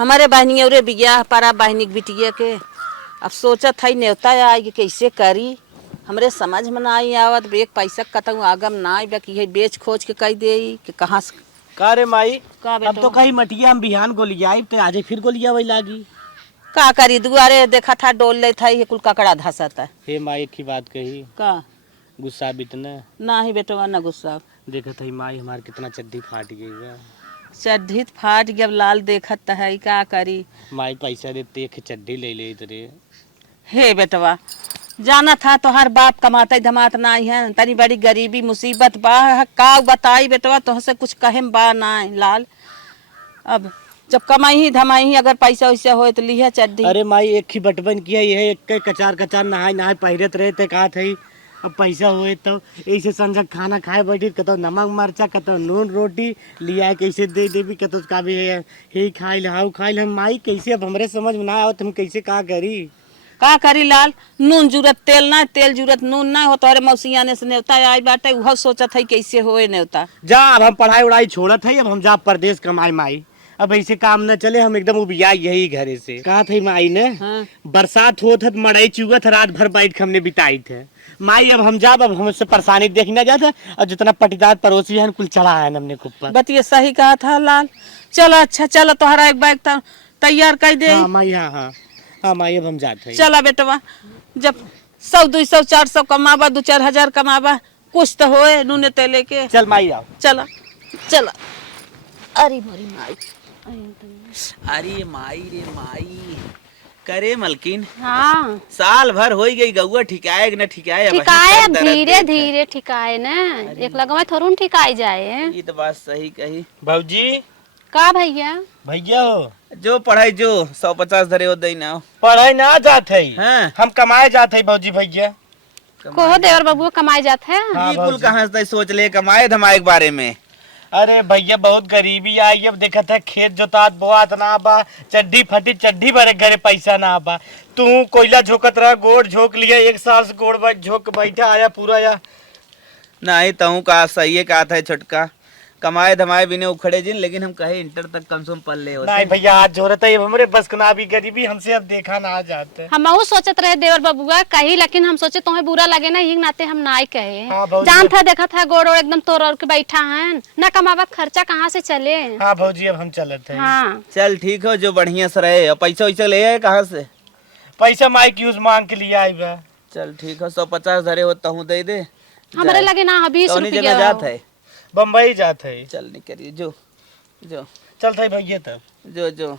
हमारे बहनी और बिया पारा बहनी के बिटिया के अब सोचत है न्योता आई कि कैसे करी। हमरे समझ में ना आई आवत एक पैसा कतऊ आगम ना आई कि बेच खोज के कह दे कि कहाँ से का रे माई का अब तो कहीं मटिया हम बिहान गोलिया तो आज फिर गोलिया वही लागी। का करी दुआरे देखा था डोल ले था ये कुल ककड़ा धसता। हे माई की बात कही का गुस्सा बितना ना ही बेटवा ना गुस्सा। देखा था माई हमार कितना चड्डी फाट गई है। चड्ढी फाट गया लाल देखत है का करी। माई पैसा देते एक चड्डी ले ले रे। हे बेटवा जाना था तो हर बाप कमाते धमात ना है तनी बड़ी गरीबी मुसीबत बा का बताई बेटवा तुहसे कुछ कहे बा ना लाल। अब जब कमाई ही धमाई ही अगर पैसा वैसा हो तो लिया चड्डी। अरे माई एक ही बटवन किया ये एक कचार कचार नहाय नहाय पहिरत रहे थे कहा थी अब पैसा हुए तो ऐसे संजक खाना खाए बैठी कतो नमक मरचा कतो नून रोटी लिया कैसे दे देवी कतो का भी हे खाई हाउ खाई हम माई कैसे अब हमरे समझ में ना आओ तुम कैसे का करी। का करी लाल नून जरूरत तेल ना तेल जरूरत नून ना हो तोहरे मौसी आने से न्योता आई बाटे वह सोचत है कैसे होए न्योता। जा अब हम पढ़ाई उड़ाई छोड़त है अब हम जा परदेश कमाई माई अब ऐसे काम न चले हम एकदम उबिया यही घरे से कहा थे माई ने। हाँ। बरसात होत है मड़ई चुगत रात भर बैठ के हमने बिताई थे माई अब हम जाब अब हमसे परेशानी देखना जाता और जितना पटीदार पड़ोसी है कुल चढ़ा है हमने ऊपर। बतिए सही कहा था लाल। चलो अच्छा चलो तुम्हारा एक बैग तैयार कर दे। हाँ माई हाँ हाँ हाँ माई अब हम जाते हैं। चला बेटवा जब 100 200 400 कमाबा 2-4 हजार कमाबा कुछ तो होए नूने तेले के। चल माई आओ चला चला। अरे मोरी माई अरे माई रे माई करे मलकिन। हाँ साल भर हो गई गौआ ठिकाए न ठिकाए अब ठिकाए वहीं अब पर दर्द धीरे देता है। धीरे ठिकाए ना एक लगवा थोड़ा ठिकाई जाए। ये तो बात सही कही। भौजी का भैया भैया हो जो पढ़ाई जो 150 धरे हो दई ना पढ़ाई ना जाते है हाँ। हम कमाए जाते है भौजी भैया कोहो देवर बाबू कमाए जाते हैं। हाँ, ये कुल भौजी। कहाँ से सोच ले कमाए धमाए के बारे में। अरे भैया बहुत गरीबी आई अब देखत है खेत जोतात बोआत ना बा चड्डी फटी चड्डी भरे घरे पैसा ना बा तू कोयला झोकत रहा गोड़ झोंक लिया 1 साल से गोड़ झोंक के बैठा आया पूरा या नहीं तहु का सही है कहा था छोटका कमाए धमाए बिने उखड़े जिन लेकिन हम कहे इंटर तक कम से कम पढ़ ले होते। नहीं भैया आज जोरत है हमरे बस का ना भी गरीबी हमसे अब देखा ना आ जाते। हम सोचत रहे देवर बाबूआ कही लेकिन हम सोचे तुम्हें बुरा लगे ना यही नाते हम ना कहे। हाँ, भौजी। जान था देखा था गोड़ एकदम तोड़ के बैठा है ना कमावा खर्चा कहाँ से चले। हाँ भौजी अब हम चलते हैं। हाँ चल ठीक हो जो बढ़िया से रहे और पैसा वैसा ले आए कहाँ से। पैसा माइक यूज मांग के लिए आई बा। चल ठीक हो 150 धरे हो तहु दे दे। हमारे लगे ना 20 कौनी जगह रुपया जात है। बम्बई जाते है चल निकलिए जो जो चलते है भैया तब जो जो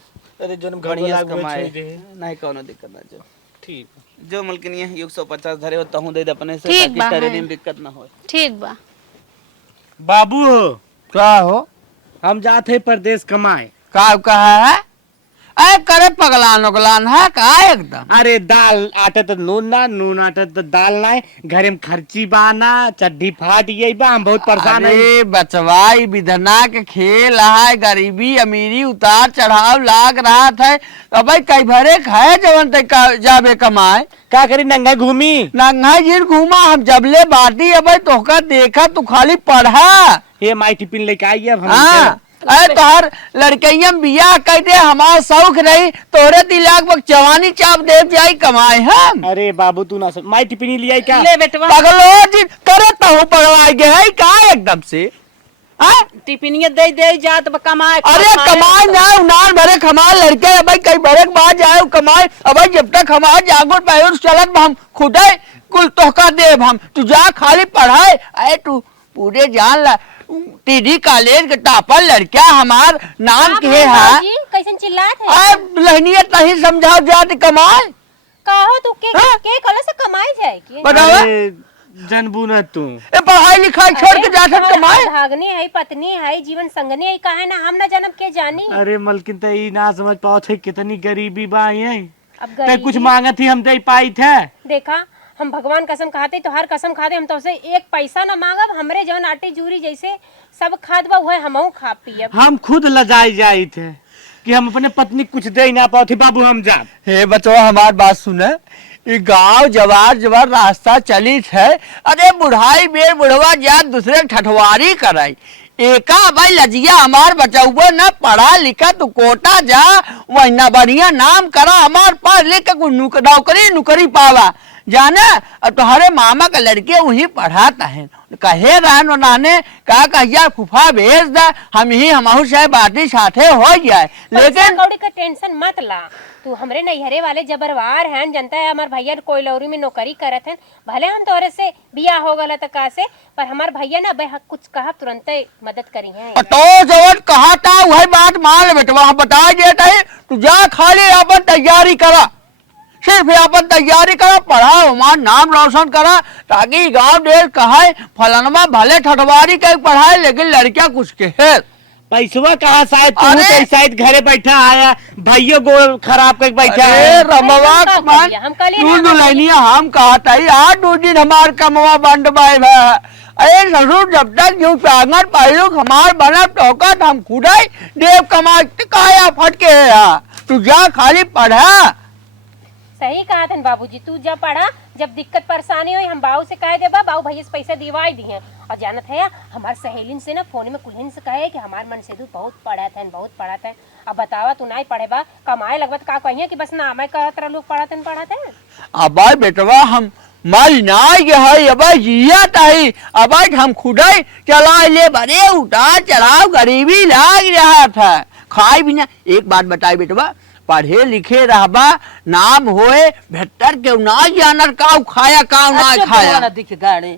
अरे जो बढ़िया से कमाए नहीं कोनो दिक्कत ना जो ठीक जो मलकिनिया 150 धरे हो तहु दे दे अपने से ठीक ताकि बा, तेरे है। दिन दिक्कत ना हो। ठीक बा। बाबू हो क्या हो हम जाते हैं परदेश कमाए। का कहा है अरे करे पगलान उगलान है का एकदम। अरे दाल आटे तो नून ना नून आटे तो दाल ना घरे में खर्ची बाना चड्डी फाट गई बा हम बहुत परेशान है। अरे बचवाई विधना के खेल है गरीबी अमीरी उतार चढ़ाव लाग रहा था अब भाई कई भरे खाए जवन तक जाबे कमाए का करी नंगा घूमी नंगा जीर घूमा हम जबले बाटी अब तोहका देखा तू खाली पढ़ा। ये माई टिफिन लेके आई अब हम हाँ अरे तोहर लड़कैया बियाह कहते हमारा शौक रही तोरे तिलाक वक्त जवानी चाप दे जाई कमाए हम। अरे बाबू तू ना सब माई टिफिन लिया क्या ले बेटवा पगलो जी करे तहु पढ़वाई गए है का एकदम से। हाँ? टिफिनिया दे दे जात कमाए। अरे कमाए ना उनार भरे कमाए लड़के अब कई भरे के बाद जाए कमाए अब जब तक हमारे जागो पैर चलत हम खुदे कुल तोहका देव हम तू जा खाली पढ़ाए अरे तू पूरे जान ला टीडी कॉलेज के टॉपर लड़का हमार नाम के है कैसे चिल्लात है। लहनियत नहीं समझाओ जात कमाए काहो तू के हाँ? कॉलेज से कमाए जाए की बताओ जनबू न तू ए पढ़ाई लिखाई छोड़ के जा सकत कमाए। भागनी है पत्नी है जीवन संगनी है काहे ना हम ना जन्म के जानी। अरे मलकिन तो ई ना समझ पाओ थे कितनी गरीबी बा ये अब ते कुछ मांगा थी हम दे पाई थे। देखा हम भगवान कसम खाते तो हर कसम खाते हम तो से एक पैसा ना मांगब हमरे जवन आटे जूरी जैसे सब खाद बा वह हमहू खा पियब। हम खुद लजाई जाई थे कि हम अपने पत्नी कुछ दे ना पाओ थे बाबू हम जा। हे बच्चों हमार बात सुने ये गांव जवार जवार रास्ता चली है अरे बुढ़ाई बेर बुढ़वा जात दूसरे ठठवारी कराई एका भाई लजिया हमार बचाउआ न पढ़ा लिखा तू कोटा जा वही ना बढ़िया नाम करा हमार पढ़ लिख के कुछ नौकरी नुकरी पावा जाना। और तुम्हारे मामा का लड़के वही पढ़ाता है कहे रहन उन्होंने कहा कहिया फूफा भेज दे हम ही हमहू से बाटी साथे हो जाए। लेकिन कौड़ी का टेंशन मत ला तू हमरे नैहरे वाले जबरवार हैं जनता है हमार भैया कोई लौरी में नौकरी करत हैं भले हम तोरे से बिया हो गला तक से पर हमार भैया ना बे कुछ कहा तुरंत मदद करी है। तो जवन कहा था वही बात मान बेटवा हम बता देता है तू जा खाली अपन तैयारी करा सिर्फ अपन तैयारी करा पढ़ा हमार नाम रोशन करा ताकि गांव देश कहा फलानमा भले ठठवारी के पढ़ाए लेकिन लड़कियां कुछ के है। पैसवा कहाँ शायद तू अरे! तो शायद घरे बैठा आया भाइयों गोल खराब करके बैठा अरे है। रमवा हम का मान करिया? हम कलिए तू ना दुल्हनिया हम कहा था यार 2 दिन हमार कमवा बंद बाय है। अरे ससुर जब तक यूं प्रांगण पाइलू हमार बना टोकत हम खुदाई देव कमा काया फटके है तू जा खाली पढ़ा। सही कहा था बाबूजी तू जब पढ़ा जब दिक्कत परेशानी हुई हम बाबू से कह देबा बाबू भैया से पैसा दिवाई दिए और जानत है हमार सहेलिन से ना फोन में कुल्हिन से कहे कि हमार मन से तू बहुत पढ़ा था अब बतावा तू नहीं पढ़े बा कमाए लगभग का कहिए कि बस ना मैं कहत रह लोग पढ़ाते अब बेटवा हम मल ना है अब जिया ताही अब हम खुदाई चला ले बड़े उतार चढ़ाव गरीबी लाग रहा था खाए बिना। एक बात बताए बेटवा पढ़े लिखे रहबा नाम होए बेहतर क्यों ना जानर काऊ खाया काऊ ना खाया दिख गाड़े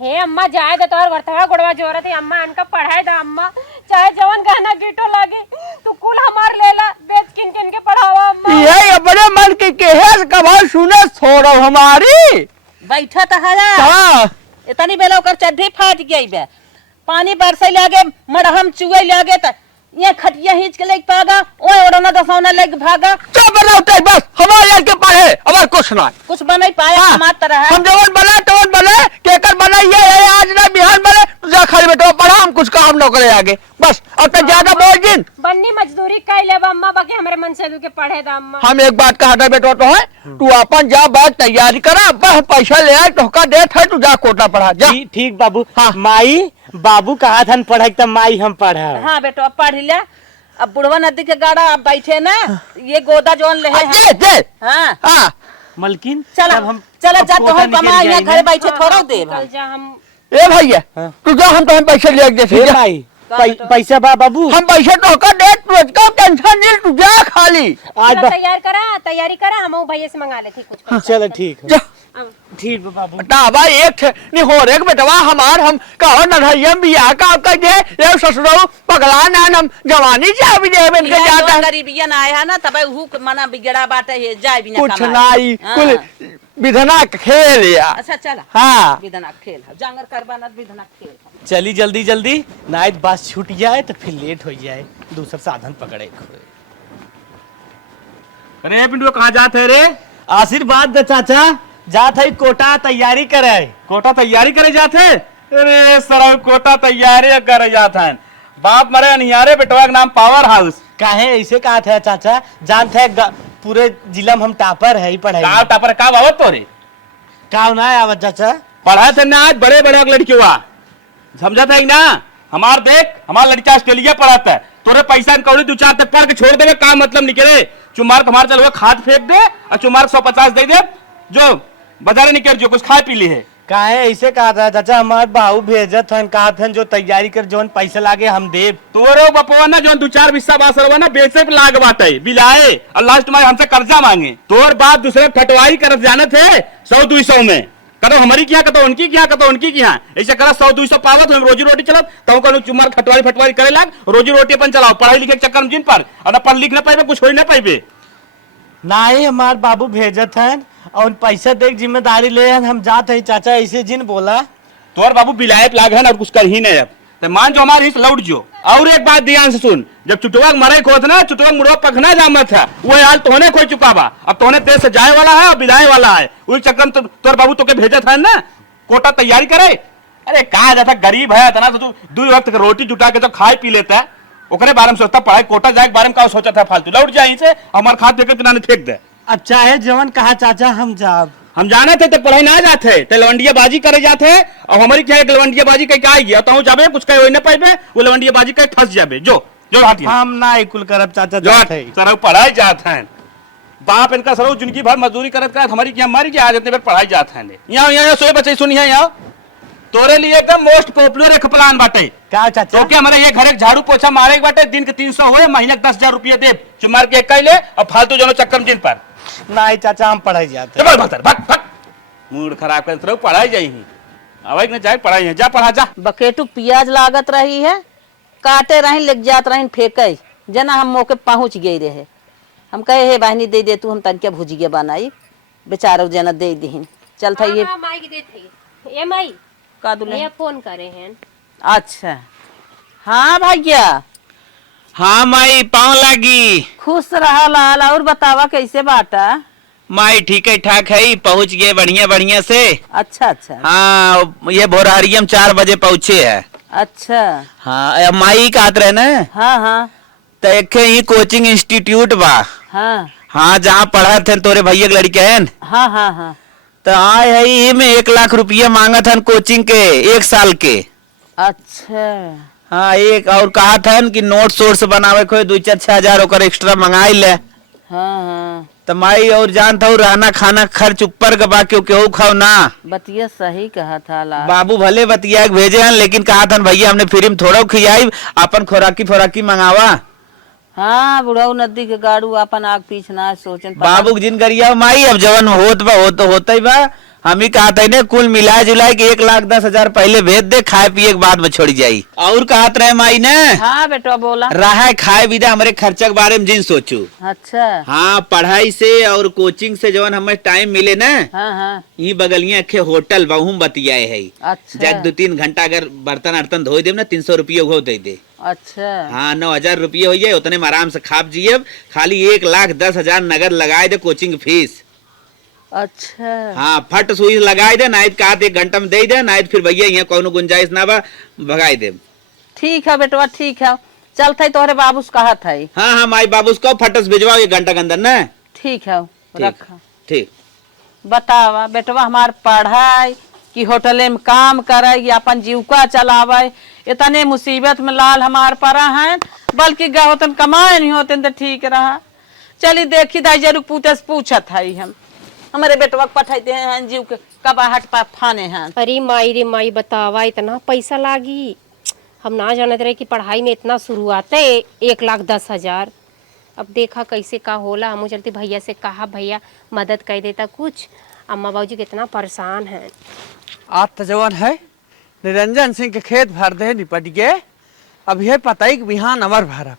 हे अम्मा जाए दे तोर वर्तवा गोड़वा जोरत है अम्मा इनका पढ़ाए दा अम्मा चाहे जवन गहना गिटो लागे तू कुल हमार लेला बेच किन किन के पढ़ावा अम्मा ये अपने मन के केहर कभा सुने छोड़ो हमारी बैठा तो हरा हाँ इतनी बेला ओकर चड्ढी फाट गई बे पानी बरसे लागे मड़हम चुए लागे त ये खटिया हिंच के लेके पागा ओए ओड़ना दसौना लेके भागा क्या बनाते बस हमारे लड़के पढ़े अब कुछ ना कुछ बन नहीं पाया हाँ, हमार तरह है हम जवन बना तवन बने केकर बना ये है आज ना बिहान बने तू जा खाली बेटवा पढ़ा हम कुछ काम न करे आगे बस अब तक ज्यादा बोल दिन बन्नी मजदूरी कई लेबा अम्मा बाकी हमरे मन से के पढ़े दा अम्मा हम एक बात कहा था बेटवा तो है तू अपन जा बात तैयारी करा अब पैसा ले आए टोका दे था तू जा कोटा पढ़ा जा। ठीक बाबू। हाँ। माई बाबू कहा था पढ़े तब माई हम पढ़ा। हाँ बेटो अब पढ़ लिया अब बुढ़वा नदी के गाड़ा अब बैठे ना ये गोदा जोन ले है दे दे हाँ हाँ मलकिन चला जब हम चला अब जा तो कोटा हम निकल कमा यहाँ जाएंगे। घर बैठे थोड़ा दे कल जा हम ए भैया हाँ। तू जा हम तो हम पैसे ले दे हे माई पैसा बा बाबू हम पैसे टोका दे तू का टेंशन नहीं तू जा खाली आज चलो तैयारी करा हम भैया से मंगा लेते कुछ चलो ठीक है। जा ठीक बा बाबू। टाबा एक नहीं हो रे बेटवा हमार हम कहो नढ़ैया बियाह का कर दे ये ससुरो पगला ना हम जवानी से अभी दे बन के जाता है गरीबिया ना आया ना तब हु मना बिगड़ा बाटे है जाए बिना कुछ कमाए। नहीं हाँ। कुल विधना खेल या अच्छा चला हाँ विधना खेल है जांगर करवाना विधना खेल है। चली जल्दी जल्दी नाइट बस छूट जाए तो फिर लेट हो जाए दूसरा साधन पकड़े। अरे पिंटू कहाँ जाते रे? आशीर्वाद दे चाचा जात है कोटा तैयारी करे। कोटा तैयारी करे जाते? अरे सर कोटा तैयारी करे जाते हैं बाप मरे अनियारे बेटवा का नाम पावर हाउस। काहे ऐसे कहा था चाचा जानते है पूरे जिला में हम टॉपर है पढ़ाई का टॉपर का बाबत तोरे का ना आवत चाचा पढ़ाए थे ना आज बड़े बड़े लड़की हुआ समझा था ना हमार देख हमारा लड़का ऑस्ट्रेलिया पढ़ाता है तोरे पैसा कौड़ी 2-4 तक पढ़ के छोड़ देवे का मतलब निकले चुमार हमारे चल खाद फेंक दे और चुमार 150 दे दे जो बाजारे निकल जो कुछ खा पी ली है काहे ऐसे कहा था चाचा हमार बाबू भेजत हन कहा था जो तैयारी कर जोन पैसा लागे हम देव तोरे बपवा ना जोन 2-4 बिस्सा बासरवा ना बेचे पे लाग बाटे बिलाए और लास्ट में हमसे कर्जा मांगे तोर बात दूसरे ठटवाई कर जाने थे 100-200 में कतो हमारी क्या कतो उनकी क्या कतो उनकी क्या ऐसे करा 100-200 पावत हम रोजी रोटी चलो तो कौन चुमार खटवारी फटवारी करे लाग रोजी रोटी अपन चलाओ पढ़ाई लिखे के चक्कर में जिन पर और पढ़ लिख ना पाए कुछ हो ही ना पाए ना ही हमार बाबू भेजत हैं और पैसा देख जिम्मेदारी ले हम जाते हैं चाचा ऐसे जिन बोला तोर बाबू बिलायत लाग है और कुछ कर ही नहीं अब तो मान जो हमारे हिस्स लौट जो और एक बात ध्यान से सुन जब चुटवा मरे खोत ना चुटवा मुड़वा पखना जामत है वो हाल तोने खोई चुका बा अब तोने तेज से जाए वाला है और बिलाए वाला है उस चक्कर में तोर बाबू तो के भेजत है ना कोटा तैयारी करे अरे कहा जाता गरीब है इतना तो 2 वक्त रोटी जुटा के तो खाए पी लेता है ओकरे बारे में सोचता पढ़ाई कोटा जाए के बारे में का सोचा था फालतू लौट जाए से हमार खाद फेंके बिना फेंक दे अब चाहे जवन कहा चाचा हम जाब हम जाने थे तो पढ़ाई ना जाते तो लवंडिया बाजी करे जाते और हमारी क्या लवंडिया बाजी कहीं आ गया तो जाबे कुछ कहे ना पाइबे वो लवंडिया बाजी कहीं फंस जाबे जो जो हाथी हम ना कुल करब चाचा जो जात है सर पढ़ाई जाते हैं बाप इनका सर जिनकी भर मजदूरी करत करत हमारी क्या हमारी क्या आ जाते पढ़ाई जाते हैं यहाँ यहाँ सोए बच्चे सुनिए यहाँ तोरे लिए एकदम मोस्ट पॉपुलर एक प्लान बाटे क्या चाचा तो क्या हमारे ये घर एक झाड़ू पोछा मारे बाटे दिन के 300 हुए महीने 10,000 रुपया दे चुमार के एक ले और फालतू जो चक्कर जिन पर नहीं चाचा हम पढ़ाई जाते चल भतर भग भग मूड खराब कर तरह पढ़ाई जाई ही अवै न जाए पढ़ाई है जा पढ़ा जा बकेटू प्याज लागत रही है काटे रही लग जात रही फेंके जना हम मौके पहुंच गए रहे हम कहे हे बहनी दे दे तू हम तनके भुजिया बनाई बेचारो जना दे दीन चल था ये माई के देते ए माई का दुल्हन भैया फोन करे हैं। अच्छा हाँ भैया हाँ माई पाँव लागी खुश रहा लाल और बतावा कैसे बाटा माई ठीक है ठाक है पहुँच गए बढ़िया बढ़िया से अच्छा अच्छा हाँ ये भोरहरियम 4 बजे पहुँचे है अच्छा हाँ अब माई का आत रहे ना हाँ हाँ तो एक ही कोचिंग इंस्टीट्यूट बा हाँ हाँ जहाँ पढ़ा थे तोरे भैया के लड़के हैं हाँ हाँ हाँ तो आए है ये में 1 लाख रुपया मांगा था कोचिंग के 1 साल के अच्छा हाँ एक और कहा था कि नोट सोर्स बनावे कोई 2-4 हजार ओकर एक्स्ट्रा मंगाई ले हाँ हाँ तो माई और जान था रहना खाना खर्च ऊपर का बाकी केहू खाओ ना बतिया सही कहा था लाल बाबू भले बतिया के भेजे हैं लेकिन कहा था भैया हमने फ्री में थोड़ा खियाई अपन खोराकी मंगावा हाँ बुढ़ाऊ नदी के गाड़ू अपन आग पीछना सोचन बाबू जिन करिया माई अब जवन होत बा होता ही बा हम ही कहा था ने कुल मिला जुला के 1,10,000 पहले भेज दे खाए पिए के बाद में छोड़ी जाई और कहत रहे माई ने हाँ बेटा बोला रहा खाए विदा हमारे खर्चा के बारे में जिन सोचू अच्छा हाँ पढ़ाई से और कोचिंग से जवन हमें टाइम मिले ना हाँ हाँ ये बगलिया के होटल बहुम बतियाए है अच्छा जब 2-3 घंटा अगर बर्तन अर्तन धोई दे ना 300 रुपया उहो दे दे अच्छा हाँ 9,000 रुपये हो जाए उतने में आराम से खाप जिये खाली 1,10,000 नगद लगाए दे कोचिंग फीस अच्छा हाँ फट सुई लगाए दे नाइट का 1 घंटा में दे दे नाइट फिर भैया यहाँ कोनो गुंजाइश ना बा भगाई दे ठीक है बेटवा ठीक है चल थे तोहरे बाबू से कहा था हाँ हाँ माई बाबू को फटस भिजवाओ 1 घंटा के अंदर ना ठीक है रखा ठीक बतावा बेटवा हमार पढ़ाई कि होटले में काम करे या अपन जीविका चलावे इतने मुसीबत में लाल हमार पड़ा है बल्कि होतन कमाए नहीं होते तो ठीक रहा चली देखी दाई जरूर पूछत है हम हमारे बेटवा पठाते हैं जीव के कबाहट पा फाने हैं अरे माई रे माई बतावा इतना पैसा लागी हम ना जानते रहे कि पढ़ाई में इतना शुरुआत है 1,10,000 अब देखा कैसे का होला हम चलते भैया से कहा भैया मदद कर देता कुछ अम्मा बाबूजी कितना परेशान है आज तो जवान है निरंजन सिंह के खेत भर दे निपट गए अब ये पता ही कि बिहान अमर भरब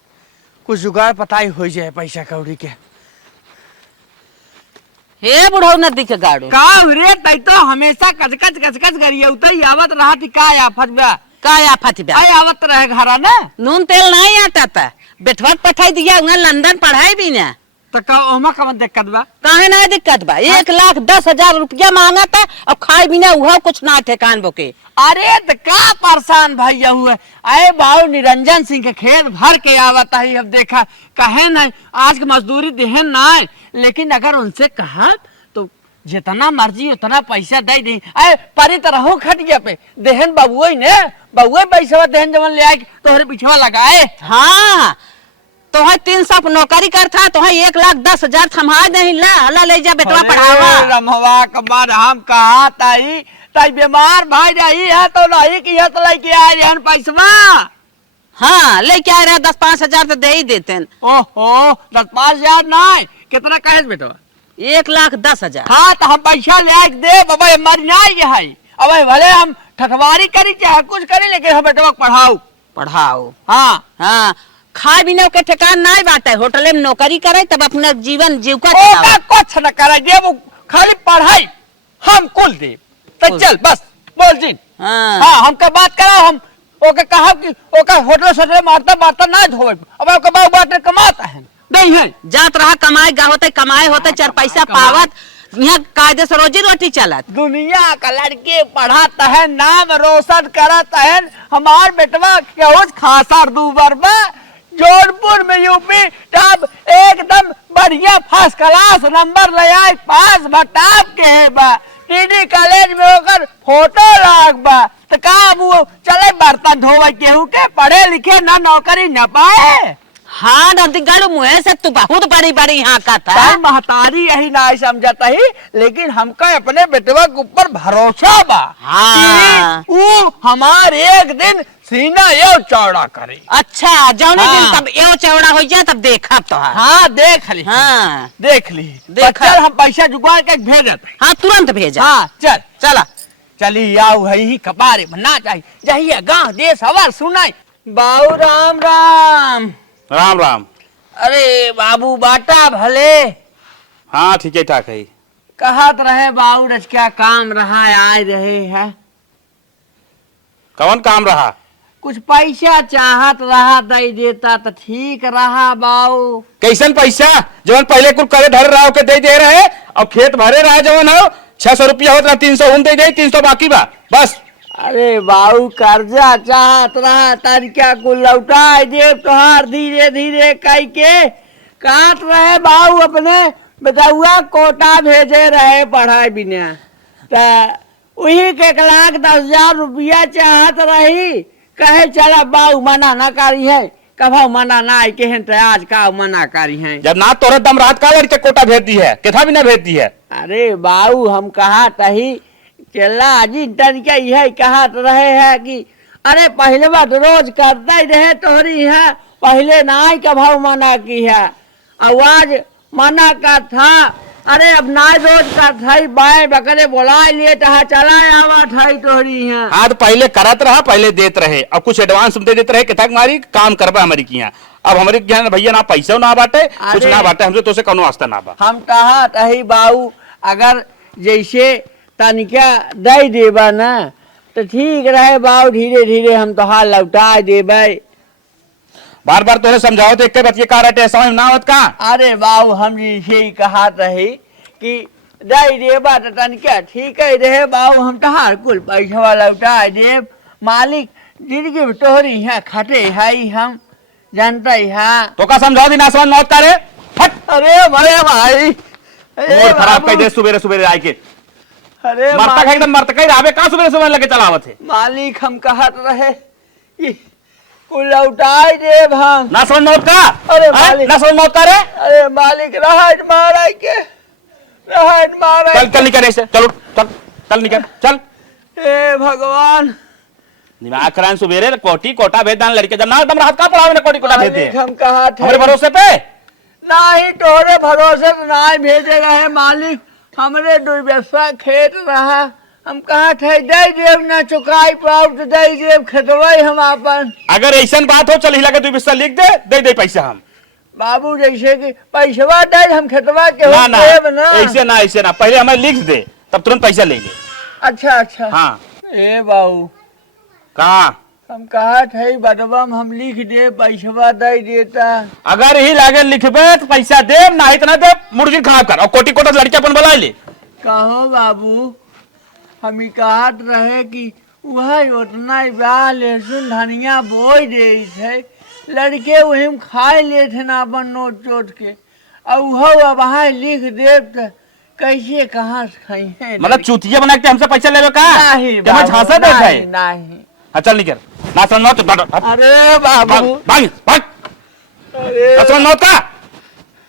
कुछ जुगाड़ पता ही हो जाए पैसा कौड़ी के हे बुढ़ऊ नदी के गाड़ू का रे तई तो हमेशा कचकच करिए उतई आवत रहा थी का आफत बा का आफत बा आई आवत रहे घरा ना नून तेल नहीं आता था बेटवा पठाई दिया उन्हें लंदन पढ़ाई भी ना तो का ओमा का दिक्कत बा काहे ना दिक्कत बा 1,10,000 रुपया मांगा था अब खाए बिना उहा कुछ ना ठेकान बोके अरे तो का परेशान भैया हुए अरे बाबू निरंजन सिंह के खेत भर के आवत है अब देखा कहे ना आज की मजदूरी देहन ना लेकिन अगर उनसे कहा तो जितना मर्जी उतना पैसा दे दी अरे परी तरह खटिया पे देहन बबुआ ने बबुआ पैसा देहन जवन ले आए तोहरे पीछवा लगाए हाँ तो है 300 नौकरी करता तो है 1,10,000 थमा नहीं ला ले जा बेटवा पढ़ावा रमवा कमार हम कहा ताई ताई बीमार भाई रही है तो नहीं की है तो लेके आए रहन पैसा हाँ लेके आ रहा 10-5 हजार तो दे ही देते ओहो 10-5 नहीं कितना कहे बेटा 1,10,000 हाँ तो हम पैसा ले दे बाबा मर जाए है अब भले हम ठकवारी करी चाहे कुछ करी लेकिन हम बेटा पढ़ाओ हाँ हाँ खाए बिना के ठिकान नहीं बाटे होटल में नौकरी करे तब अपना जीवन जीविका चलाओ कुछ न करे जे वो खाली पढ़ाई हम कुल दे तो चल बस बोल जी हाँ हमका बात करा हम ओके कहा कि ओके होटल मारता ना धोए अब ओके बाबू बाटे कमाता है नहीं है जात रहा कमाए होते 4 पैसा पावत यहाँ कायदे से रोजी रोटी चलत दुनिया का लड़के पढ़ाता है नाम रोशन कराता है हमार बेटवा क्या खासा 2 बार जौनपुर में यूपी टॉप एकदम बढ़िया फर्स्ट क्लास नंबर ले आई पास बताब के है बा टीडी कॉलेज में होकर फोटो लाग बा तो का वो चले बर्तन धोवे केहू के पढ़े लिखे ना नौकरी न पाए। हाँ नदी गाड़ू मुँह से तू बहुत बड़ी बड़ी यहाँ का था। ताई महतारी यही ना समझता ही लेकिन हमका अपने बेटवा के ऊपर भरोसा बा हाँ। कि वो हमारे एक दिन सीना ये चौड़ा करे। अच्छा जौने दिन हाँ। तब यो चौड़ा हो जाए तब देखा तो हाँ देख ली हाँ देख ली देखा। चल हम पैसा जुगाड़ के भेजत। हाँ तुरंत भेजा। हाँ चल चला चली आओ है ही कपारे बनना चाहिए जाइए गांव देश हवार सुनाई। बाबू राम राम। राम राम। अरे बाबू बाटा भले हाँ ठीक है ठाक है। कहत रहे बाबू रच क्या काम रहा आए रहे है कौन काम रहा? कुछ पैसा चाहत रहा दे देता तो ठीक रहा बाबू। कैसन पैसा जवन पहले कुल करे धर रहा के दे रहे और खेत भरे रहा जवन हो 600 रुपया होता 300 उन दे 300 बाकी बा बस। अरे बाबू कर्जा चाहत रहा तरीका को लौटा दे तोहार धीरे धीरे कह के काट रहे बाबू अपने बताउआ कोटा भेजे रहे पढ़ाई बिना तो वही के 1,10,000 रुपया चाहत रही कहे चला बाबू मना ना करी है कभा मना ना आई के तो आज का मना करी है। जब ना तोरे दम रात का लड़के कोटा भेज दी है केथा भी ना भेज दी है। अरे बाबू हम कहा तही चला जी तरीका यह कहा रहे है कि अरे पहले बात रोज करता ही रहे तोहरी है पहले ना ही कभाव मना की है आवाज मना का था। अरे अब ना रोज का था बाएं बकरे बुला लिए तो चला आवा था तोहरी है। हाँ तो पहले करत रहा पहले देत रहे अब कुछ एडवांस दे देते रहे केथा मारी काम करबा हमारी किया अब हमारे भैया ना पैसा ना बांटे कुछ ना बांटे हमसे तो से कोनो वास्ता ना बा। हम कहा तही बाबू अगर जैसे तनिका दे देबा ना तो ठीक रहे बाबू धीरे धीरे हम तो हाल लौटा देबे। बार बार तोरे समझाओ तो एक बतिए का रटे समझ ना आवत का। अरे बाबू हम यही कहा रही कि दे देबा तो तनिका ठीक है रहे बाबू हम तहार कुल पैसा लौटा देब मालिक जिनकी तोहरी है खटे है हम जानता है तो का समझाओ दी ना समझ मौत का रे फट। अरे मरे भाई मूड खराब कर दे सुबेरे सुबेरे आके अरे मरता एकदम मरता कहीं रावे का सुबह सुबह लगे चलावत है। मालिक हम कहत रहे कि कुल लौटाई देब हम ना समझ मौत का। अरे हैं? मालिक। ना समझ मौत का रे। अरे मालिक रहट मारा के रहट मारा चल चल निकल ऐसे चलो चल चल निकल चल। हे भगवान दिमाग करान सुबेरे कोटी कोटा भेज दान लड़के जब ना एकदम रात का पढ़ावे ना कोटी कोटा भेज दे मालिक हम कहा हमारे थे भरोसे पे ना ही तोरे भरोसे ना ही भेजे रहे मालिक हमरे दो व्यवसाय खेत रहा हम कहा थे दे देव ना चुकाई पाऊ तो दे देव खेतवाई हम अपन। अगर ऐसा बात हो चल हिला के 2 बिस्सा लिख दे पैसा हम बाबू जैसे कि पैसवा दे हम खेतवा के ना हो ना देव ना ऐसे ना पहले हमें लिख दे तब तुरंत पैसा लेंगे। अच्छा अच्छा हाँ ए बाबू कहा हम कहा थे बटवा में हम लिख दे पैसवा दे देता। अगर ही लागे लिखबे तो पैसा दे ना इतना दे मुर्गी खराब कर और कोटी कोटा लड़के अपन बुला ले। कहो बाबू हम ही कहत रहे कि वह उतना बा लहसुन धनिया बोई दे थे लड़के वही में खाए ले थे ना अपन नोट चोट के और वह वहाँ लिख दे तो कैसे कहाँ से खाई है मतलब चूतिया बना के हमसे पैसा लेवे का नहीं कि हमें झांसा दे नहीं, है। नहीं हाँ चल निकल ना समझ मौत अरे बाबू भाग भाग अरे ना समझ मौत का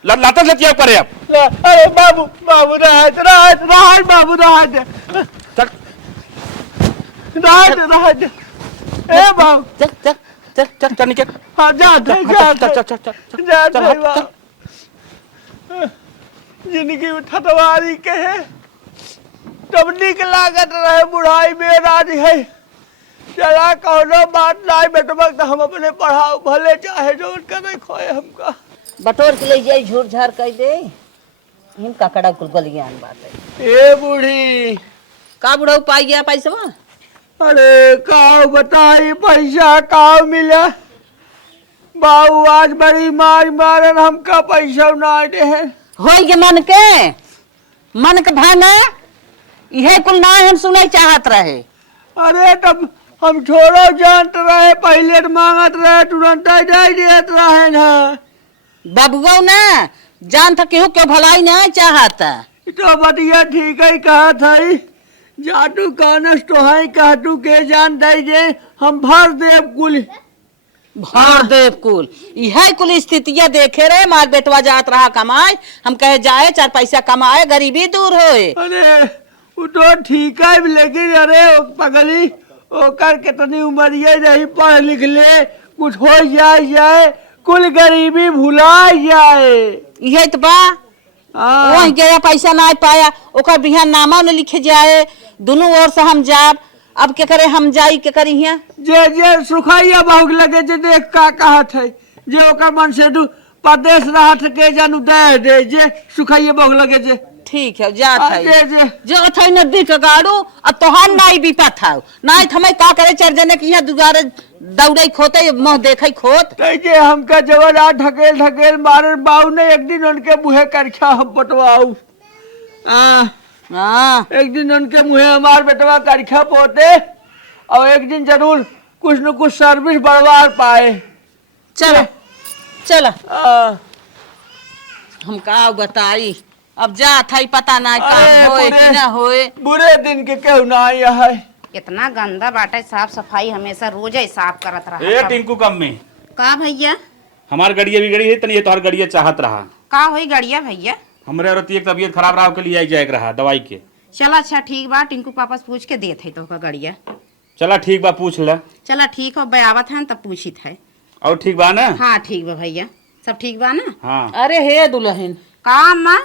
लाता लेती अब करे अब अरे बाबू बाबू राहत राहत राहत बाबू राहत चल राहत राहत ए बाबू चल चल चल चल चल निकल हाँ जा चल चल चल चल जा चल जिनकी ठटवारी के है तब निक लागत रहे बुढ़ाई में राज है चला कौनो बात नहीं बेटबक तो हम अपने पढ़ाओ भले चाहे जो करे खोए हमका बटोर के ले जाई झूठ झाड़ कह दे हिम ककड़ा कुल गलियान बात है। ए बूढ़ी का बुढ़ऊ पाई गया पैसा अरे काव बताई पैसा काव मिला बाबू आज बड़ी मार मारन हमका पैसा ना दे हो के मन के भाना यह कुल ना हम सुने चाहत रहे। अरे तब हम छोड़ो जानते रहे पहले तो मांगत रहे तुरंत दे देत रहे ना बबुआ ना जान था केहू के भलाई नहीं चाहता। तो बतिया ठीक है कहा था जाटू कानस तो है कहतू के जान दे जे हम भर देव कुल भर देव कुल यह कुल स्थितियां देखे रहे। मार बेटवा जात रहा कमाए, हम कहे जाए 4 पैसा कमाए, गरीबी दूर होए। अरे वो तो ठीक है लेकिन अरे पगली ओकर कितनी उम्र रही पढ़ लिख ले कुछ हो जाए कुल गरीबी भुला जाए। यह तो बा वही गया पैसा ना पाया ओकर बिहान नामा न लिखे जाए, दोनों ओर से हम जाब। अब के करे हम जाई के करी हिया जे सुखाइया बहुत लगे जे देख का कहत है जे ओकर मन से प्रदेश रहत के जानू दे जे सुखाइया बहुत लगे जे ठीक है जात है जे जो थे नदी के गाड़ू अब तोहार नाई बीपा था नाई थमे का करे 4 जने के यहाँ दुगारे दौड़े खोते मुंह देखे खोत जे हमका जवान ढकेल ढकेल मारे बाऊ ने एक दिन उनके मुहे करखा हम पटवाऊ एक दिन उनके मुहे हमार बेटवा करखा पोते और एक दिन जरूर कुछ न कुछ सर्विस बढ़वा पाए। चलो चलो हम का बताई अब जा था पता ना का होए कि ना होए। बुरे दिन के केहू ना आया है। इतना गंदा बाटे, साफ सफाई हमेशा रोज ही साफ करत रहा। ए टिंकू कम्मी का भैया हमार गड़िया बिगड़ी है तनी तोहर गड़िया चाहत रहा। का होई गड़िया भैया? हमरे औरती एक तबीयत खराब रहा के लिए आई जाए रहा दवाई के। चला अच्छा ठीक बा, टिंकू पापा से पूछ के देत है तो का गड़िया। चला ठीक बा पूछ ले। चला ठीक हो बयावत है तब पूछित है। और ठीक बा ना? हाँ ठीक बा भैया, सब ठीक बा ना? हाँ। अरे हे दुल्हन का अम्मा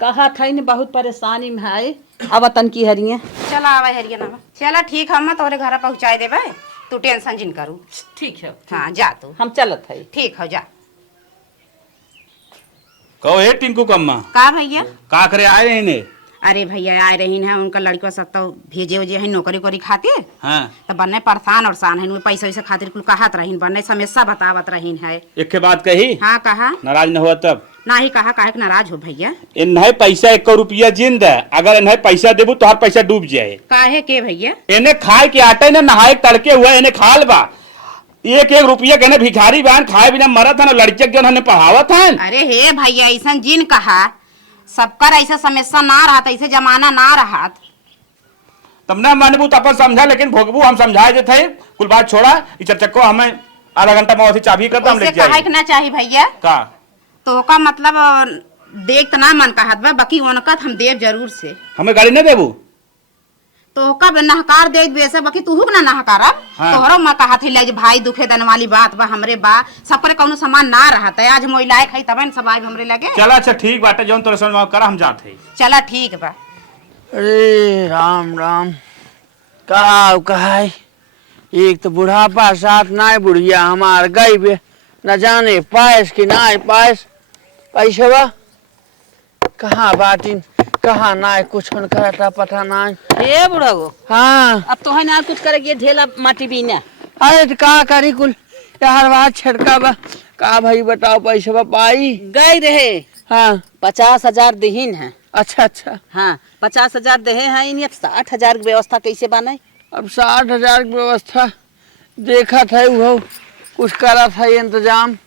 कहा था ने बहुत परेशानी में है अब तन की हरिये। चला आवा हरिया ना। चला ठीक अम्मा तोरे घर पहुँचाए देबे, तू टेंशन जिन करू। ठीक है हाँ जा तू, हम चलत है। ठीक हो जा। कहो हे टिंकू कम्मा का भैया? का करे आए रहे ने? अरे भैया आए रही है उनका लड़का सब तो भेजे उजे है नौकरी कोरी खातिर। हाँ। तो बनने परेशान और सान है पैसा वैसा खातिर कुल कहत रही बनने समस्या बतावत रही है। एक के बात कही हाँ कहा नाराज न हुआ तब ना ही कहा काहे के नाराज हो भैया? इन्हें पैसा 1 रुपया जिंद है, अगर इन्हें पैसा देबू तो हर पैसा डूब जाए। काहे के भैया? इन्हें खाए के आटे ने नहाए तड़के हुआ इन्हें खाल बा 1 रुपया के भिखारी बान खाए बिना मरत है लड़के जो उन्होंने पढ़ावत है। अरे हे भैया ऐसा जिन कहा सबकर ऐसा समस्या ना रहा ऐसे जमाना ना रहा तब ना मानबू तो अपन समझा, लेकिन भोगबू हम समझाए जे थे कुल बात छोड़ा चक्को हमें आधा घंटा में चाबी कर हम ले जाए। कहे ना चाहिए भैया का तो का मतलब देख तो ना मन कहत बा बाकी उनका हम देव जरूर से। हमें गाड़ी न देबू तो का नहकार दे बेसा बाकी तू ना नहकारब। हाँ। तोहरो मैं कहा थी ले भाई दुखे दन वाली बात बा हमरे बा सबरे कौनो सामान ना रहा है आज मोई लायक है तब सब आए हमरे लगे। चला अच्छा ठीक बाटे जौन तोरे समझ कर हम जाते। चला ठीक बा। अरे राम राम कहा एक तो बुढ़ापा साथ ना बुढ़िया हमार गई बे न जाने पायस कि ना पायस पैसे बा कहाँ बातिन कहाँ ना कुछ करता पता ना। ए बुढ़ा वो हाँ अब तो है ना कुछ करेगी ढेला माटी बीना। अरे तो का करी कुल यार बात छिड़का बा का भाई बताओ पैसे बा पाई गए रहे। हाँ 50,000 दहीन है। अच्छा अच्छा हाँ 50,000 दहे हैं इन 60,000 की व्यवस्था कैसे बनाए? अब 60,000 की व्यवस्था देखा था वो कुछ करा था इंतजाम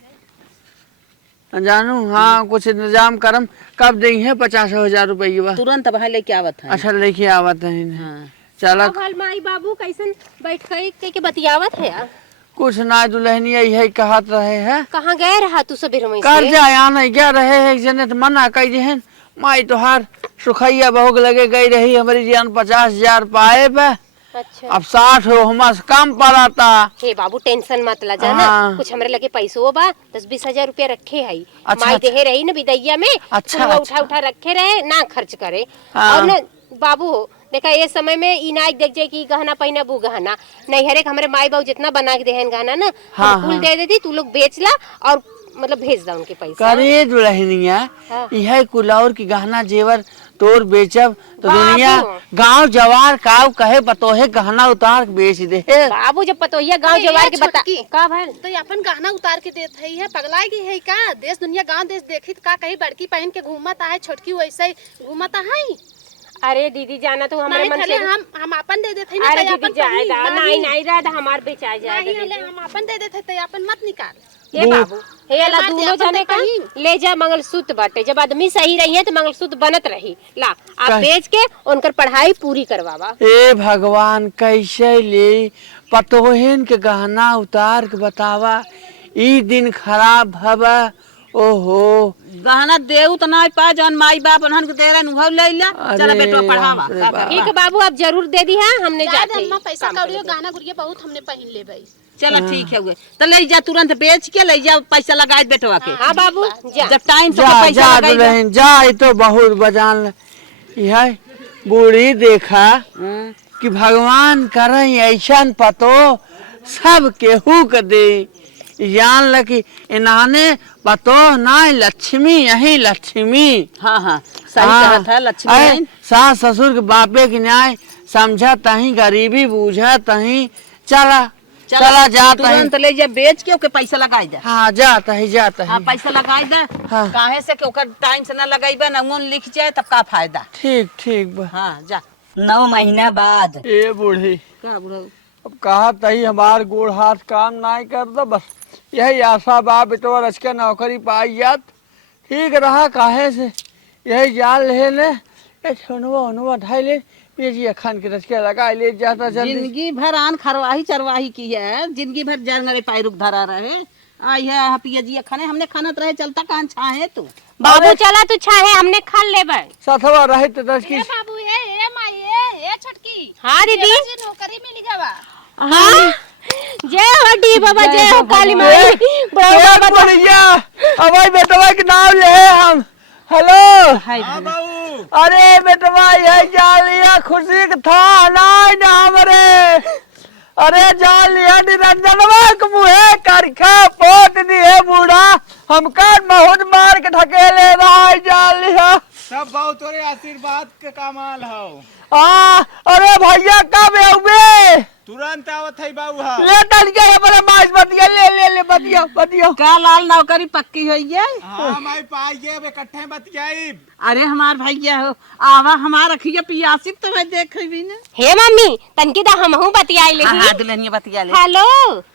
जानू। हाँ कुछ इंतजाम करम कब दी है 50,000 रुपये तुरंत वहाँ लेके आवत है। अच्छा लेके आवत है हाँ। चल माई बाबू कैसन बैठ के बतियावत है यार? कुछ ना दुल्हनी यही कहत रहे है कहाँ गए रहा तू सबेर में कर जाया नहीं क्या रहे है जने तो मना कही जहन माई तोहार सुखैया बहुग लगे गई रही हमारी जान 50,000 पाए बे। अच्छा अब 60 हो हमार कम पड़ा था। हे बाबू टेंशन मत ला जाना। हाँ। कुछ हमरे लगे पैसो बा 10-20 हजार रुपया रखे है। अच्छा, माई अच्छा। देहे रही ना विदैया में अच्छा, वो अच्छा। उठा रखे रहे ना खर्च करे। हाँ। और ना बाबू देखा ये समय में इनाज देख जाए कि गहना पहिना बू गहना नहीं हरे हमारे माई बाबू जितना बना के देहन गहना ना हाँ, हम कुल दे देती तू लोग बेच ला और मतलब भेज दा उनके पैसा। करे दुल्हनिया हाँ। यह कुलाउर की गहना जेवर तोर बेचब तो बाबू। दुनिया गांव जवार काव कहे बतोहे गहना उतार के बेच दे। बाबू जब पतोहिया गांव जवार के बता का भाई तो अपन गहना उतार के देत है पगलाई गई है का? देश दुनिया गांव देश देखी का कहीं बड़की पहन के घूमत है छोटकी वैसे ही घूमत है। अरे दीदी जाना तो हमारे मन से हम अपन दे देते अरे दीदी जाएगा नहीं नहीं रहा हमार बेचा नहीं जाएगा हम अपन दे देते तो अपन मत निकाल। ये बाबू हे अला दोनों जाने का ले जा मंगलसूत्र बाटे। जब आदमी सही रही है तो मंगलसूत्र बनत रही। ला आप बेच के उनकर पढ़ाई पूरी करवावा। ए भगवान कैसे ले पतोहिन के गहना उतार के बतावा, ई दिन खराब हवा। ओहो गहना देऊ तो ना पा जौन माई बाप उन्हन के दे रहे उहो ले ला। चल बेटवा पढ़ावा। ठीक है बाबू आप जरूर दे दी है, हमने जाते अम्मा पैसा कौड़ियो गहना गुड़िया बहुत हमने पहन ले भाई। चलो ठीक है हुए तो ले जा, तुरंत बेच के ले जा, पैसा लगाए बेटवा के। हाँ बाबू जा। जब टाइम से जा पैसा जा लगाई दुल्हन जा, ई तो बहुत बजान यह बूढ़ी देखा कि भगवान करे ऐसा पतो सब केहू के दे। जान ल कि इन्हाने पतो ना लक्ष्मी यही लक्ष्मी। हाँ हाँ सही कहा था लक्ष्मी बहन। सास ससुर के बापे की न्याय समझा तही, गरीबी बूझा तही। चला चला जा तुरंत ले जा बेच के ओके पैसा लगाई दे। हाँ जाता है जाता हाँ है। पैसा लगाई दे। हाँ। काहे से कि ओकर टाइम से ना लगाईबे ना उन लिख जाए तब का फायदा। ठीक ठीक बा। हाँ जा। 9 महीना बाद ए बूढ़ी का बुढ़ऊ अब कहा तही हमार गोड़ हाथ काम नहीं कर दो, बस यही आशा बा बेटवा रच के नौकरी पाई जात ठीक रहा। काहे से यही जान ले ले उनवा ढाई ले जी अखान के रच के लगा ले जाता जल्दी। जिंदगी भर आन खरवाही चरवाही की है, जिंदगी भर जंगरे पैरुक धरा रहे। आई है हपिया जी खाने हमने खानत रहे चलता कान छाहे तू। बाबू चला तू चाहे हमने खा ले भाई। सथवा रहे तो दस की बाबू ए माई ए छोटकी। हाँ दीदी नौकरी मिल जावा। हाँ जय हो डी बाबा, जय हो काली माई। अब बेटवा के नाम ले हम। हेलो अरे बेटवा यही जान लिया खुशी का था ना हमरे। अरे जान लिया निरंजनवा के मुहे करखा पोत दिए बूढ़ा, हमका बहुत मार के ढकेले रहा है। जान लिया सब बहुत तोरे आशीर्वाद के कमाल हो। अरे भैया कब आउबे? तुरंत आवत है बाबू। हाँ ले तनिया अपने मास बतिया ले ले ले बतिया बतिया। का लाल नौकरी पक्की हुई है। हाँ मैं पाई गए इकट्ठे बतियाई। अरे हमार भैया हो आवा हमार रखिए पियासी तो मैं देख भी ना। हे मम्मी तनकी दा हमहू बतियाई ले। हाँ दुल्हनिया बतिया ले। हेलो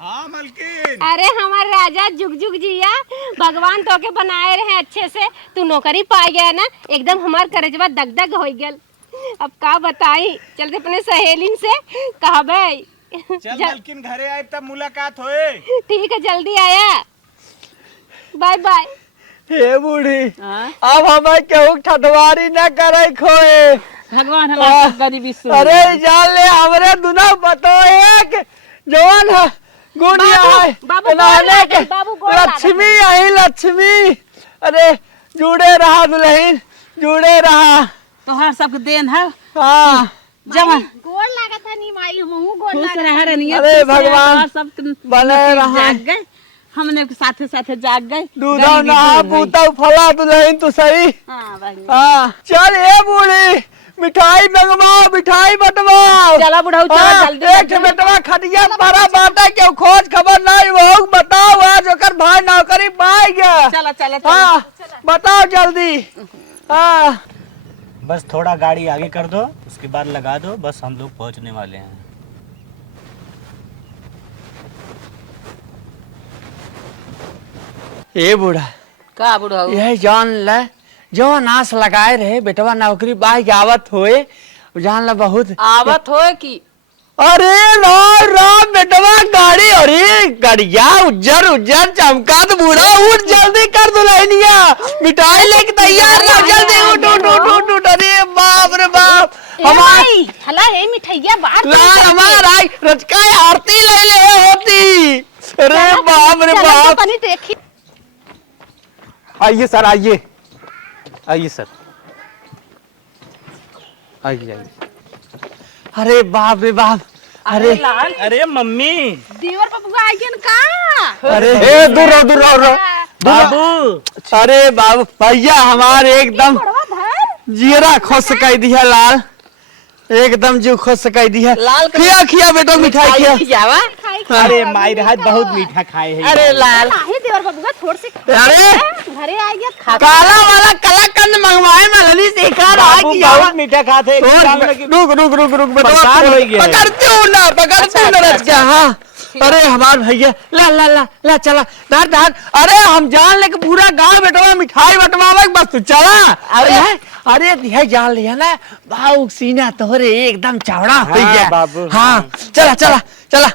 हाँ मलकिन। अरे हमार राजा जुग जुग जिया, भगवान तो के बनाए रहे अच्छे से। तू नौकरी पाई गया ना, एकदम हमार करेजवा दगदग हो गया। अब का बताई, चलते अपने सहेलिन से कहबे। चल मलकिन घरे आए तब मुलाकात होए। ठीक है जल्दी आया, बाय बाय। हे बूढ़ी अब हमें केहू ठठवारी न करे खोए। भगवान हमारा गरीबी सुन। अरे जान ले हमरे दुना बतो एक जवान है गुनिया है बाबू नहाने के बाबू गोड़ लगा। लक्ष्मी आई लक्ष्मी। अरे जुड़े रहा दुल्हन जुड़े रहा। तोहार सबके देन है। हाँ जवान गोड़ लागत है नी माई, हमहू गोड़ खुश रह रही। अरे भगवान सब बने रहा। जाग गए, हमने साथे साथे जाग गए। दूधा नहा पूता फला दुल्हन तो सही। हाँ भाई हाँ चल ये बूढ़ी मिठाई मंगवाओ मिठाई बटवाओ। चला बुढ़ाऊ चला जल्दी। एक बेटवा खटिया मारा बाटा के खोज खबर नहीं वो बताओ आज ओकर भाई नौकरी पाई गया। चला चला हाँ बताओ जल्दी। हाँ बस थोड़ा गाड़ी आगे कर दो, उसके बाद लगा दो, बस हम लोग पहुंचने वाले हैं। ए बूढ़ा का बुढ़ाऊ यह जान ले जो नाश लगाए रहे बेटवा नौकरी बाई आवत होए जान ले बहुत आवत होए की। अरे राम राम बेटवा गाड़ी अरे गड़िया उज्जर उज्जर चमका तो बूढ़ा उठ जल्दी कर दुल्हनिया मिठाई लेके तैयार रह जल्दी उठ उठ उठ उठ उठ। अरे बाप रे बाप हमारी हला है मिठाइया बाहर लाल हमारा रचका आरती ले ले होती। अरे बाप रे बाप। पानी देखी। आइए सर आइए आइए सर आइए आइए। अरे बाप रे बाप। अरे अरे मम्मी। दीवर बबुआ आइयन का। अरे ए दूर रहो दूर रहो बाबू अरे बाबू भैया हमारे एकदम जीरा खुश कर दिया लाल, एकदम जीव खुश कर दिया। लाल खिया खिया बेटा मिठाई खिया। जावा। अरे माई रात बहुत मीठा खाए है। अरे लाल काहे दीवर बबुआ थोड़ से अरे घरे आइए खा। काला वाला कलाकंद मंगवाए मलनी देखा रहा बाबू कि बहुत मीठा खाते हैं। रुक रुक रुक रुक रुक बेटा परेशान हो गया है। पकड़ते हो ना रच गया। हाँ अरे हमार भैया ला ला ला ला चला धर धर। अरे हम जान ले कि पूरा गांव बेटवा मिठाई बंटवावे बस तू चला। अरे यह जान लिया ना बाऊ सीना तोहरे एकदम चौड़ा हो गया बाबू, हाँ चला चला चला।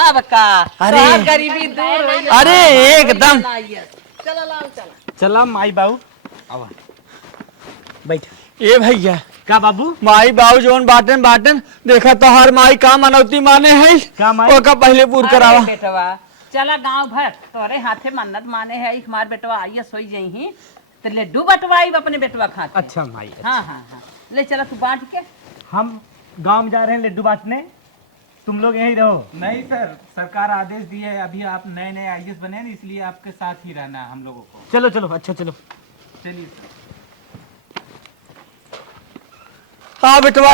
अब का अरे तोहार गरीबी दूर होई। अरे एकदम चलो लाओ चलो। चला माई बाबू आवा बैठ। ए भैया का बाबू माई बाऊ जोन बाटन बाटन देखा तो हर माई का मनौती माने है का माई? ओका पहले पूर करावा। अरे बेटवा चला गांव भर तोरे हाथे मन्नत माने है हमार बेटवा आइए सोई जही तो लड्डू बटवाई अपने बेटवा खाते। अच्छा माई हाँ हाँ हाँ ले चला तू बांट के। हम गांव में जा रहे हैं लड्डू बांटने, तुम लोग यहीं रहो। नहीं सर, सरकार आदेश दी है, अभी आप नए नए आईएएस बने हैं इसलिए आपके साथ ही रहना है हम लोगों को। चलो चलो अच्छा चलो। चलिए। हाँ बेटवा।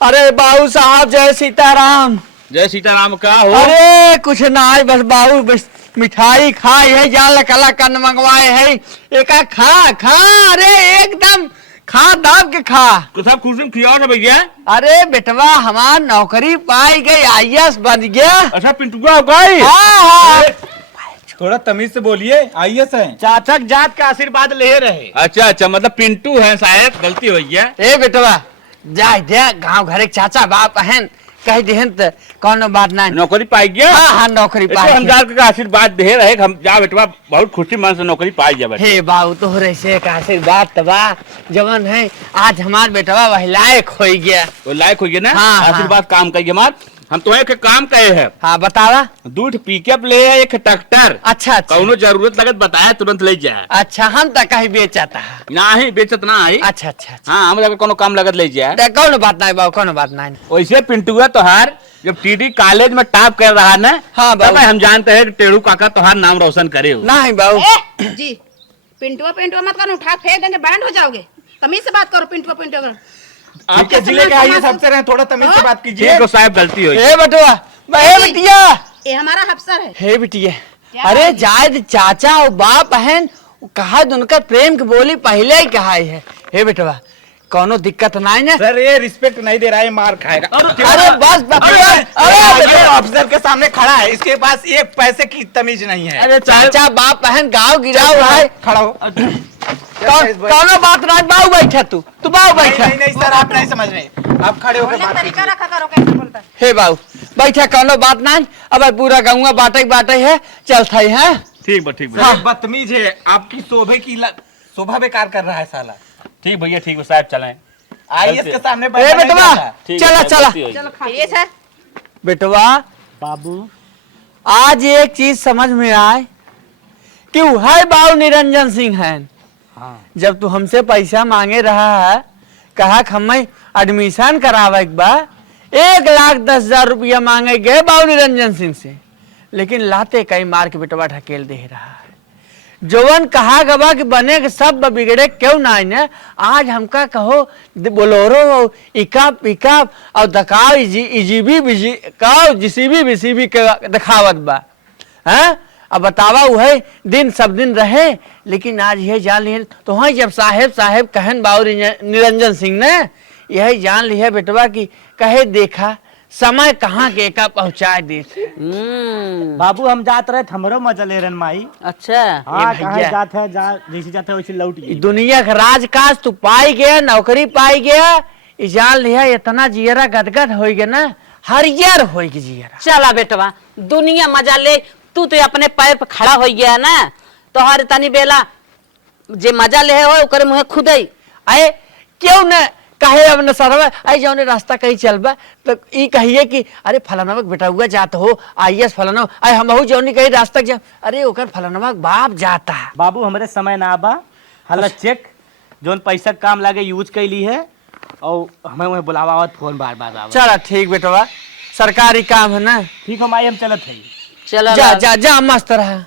अरे बाबू साहब जय सीताराम। जय सीताराम का हो। अरे कुछ ना है बस बाबू बस मिठाई खाई है जाल कला कन मंगवाए है एक खा खा। अरे एकदम खा दाब के खा। तो सब खुशी खिलाओ ना भैया। अरे बेटवा हमार नौकरी पाई गई आईएएस बन गया। अच्छा पिंटुआ हो गई। हाँ हाँ थोड़ा तमीज से बोलिए, आईएएस है। चाचक जात का आशीर्वाद ले रहे। अच्छा अच्छा मतलब पिंटू है शायद, गलती हो गया। ए बेटवा जाए दे गांव घर एक चाचा बाप बहन कह देहन तो कौनो बात नहीं। नौकरी पाई गया। हाँ हाँ नौकरी इसको पाई हम गया। जाकर के आशीर्वाद दे रहे हम जा बेटवा बहुत खुशी मन से नौकरी पाई जा बेटा। हे बाबू तोहरे से एक आशीर्वाद तबा जवन है आज हमार बेटवा वही लायक हो गया। वो लायक हो गया ना। हाँ, हाँ। आशीर्वाद काम करिए मार। हम तुम्हें एक काम कहे हैं, हाँ बतावा। दूध पिकअप ले है एक ट्रैक्टर। अच्छा अच्छा कौनो जरूरत लगत बताया तुरंत ले जाए। अच्छा हम तो कहीं बेचता है। नहीं बेचत ना है। अच्छा अच्छा अच्छा हाँ हम अगर कोनो काम लगत ले जाए। तो कौन बात नहीं बाबू कौन बात नहीं। वैसे पिंटुआ तोहार जब टीडी कॉलेज में टॉप कर रहा ना, हाँ बाबू। तब हम जानते हैं कि टेढ़ू काका तोहार नाम रोशन करे हो। नहीं बाबू जी पिंटुआ पिंटुआ मत करो, उठा फेंक देंगे बैंड हो जाओगे। तमीज से बात करो पिंटुआ पिंटुआ करो। आपके जिले के आईएएस अफसर हैं, थोड़ा तमीज से बात कीजिए। ठीक है साहब गलती हुई। हे बेटवा हे बिटिया ये हमारा अफसर है। हे बिटिया अरे जायद चाचा और बाप बहन कहा उनका प्रेम की बोली पहले ही कहा है। हे बेटवा कोनो दिक्कत नहीं ना। सर ये रिस्पेक्ट नहीं दे रहा है, मार खाएगा। अरे बस बतिया। अरे अफसर के सामने खड़ा है, इसके पास एक पैसे की तमीज नहीं है। अरे चाचा बाप बहन गाँव गिरा हुआ है। खड़ा हो। कौनो बात नहीं बाबू बैठा तू बाबू बैठा। नहीं सर आप नहीं समझ रहे, आप खड़े होकर बात तरीका कीजिए। रखा करो कैसे बोलता है। हे बाबू बैठा कौनो बात नहीं। अब पूरा गाँव बाटे है चलता है। ठीक बा ठीक बा। हाँ। बदतमीज है, आपकी शोभा बेकार कर रहा है साला। ठीक भैया ठीक है साहब चलें। आईएएस के सामने ए बैठा नहीं बेटवा जाता। ठीक चला है, चला गलती हुई। ये सर बेटवा बाबू आज एक चीज समझ में आए कि वह बाबू निरंजन सिंह है। हाँ जब तू हमसे पैसा मांगे रहा है कहा हमें एडमिशन करावे के बा 1,10,000 रुपया मांगे गए बाबू निरंजन सिंह से, लेकिन लाते कई मार के बेटवा ढकेल दे रहा है। जोवन कहा गवा कि बने के सब बिगड़े क्यों ना ने। आज हमका कहो बोलोरो इकाप पिकअप और दकाव इजीबी काव जिसीबी बिसीबी के दिखावत बा हैं। अब बतावा वह दिन सब दिन रहे, लेकिन आज यह जान लिए तो हाँ जब साहेब कहन बाबू निरंजन सिंह ने यही जान लिया बेटवा की कहे देखा समय कहाँ के का पहुँचा दे। बाबू हम जात रहे हमरो मजा ले रहे माई। अच्छा हाँ भैया। कहाँ जात है जैसे जाते है वैसे लौट ई गई। दुनिया का राजकाज तू पाई गया नौकरी पाई गया ई जान लिया इतना जियरा गदगद हो गया ना हरियर हो गई जियरा। चला बेटवा दुनिया मजा ले तू तो अपने पैर पे खड़ा हो गया ना। तो हर तनी बेला जे मजा ले हो ओकरे मुहे खुदई आए क्यों न कहे अब न सरवा आई जाओ ने रास्ता कहीं चलबा तो ई कहिए कि अरे फलानवा के बेटा हुआ जात हो आईएएस फलाना आई हमहू जौनी कहीं रास्ता जा अरे ओकर फलानवा के बाप जाता है। बाबू हमारे समय ना बा हला चेक जोन पैसा काम लागे यूज कैली है और हमें वही बुलावा फोन बार बार आवा। चला ठीक बेटवा सरकारी काम है ना। ठीक हो माई हम चलत है। चला जा जा जा मस्त रहा।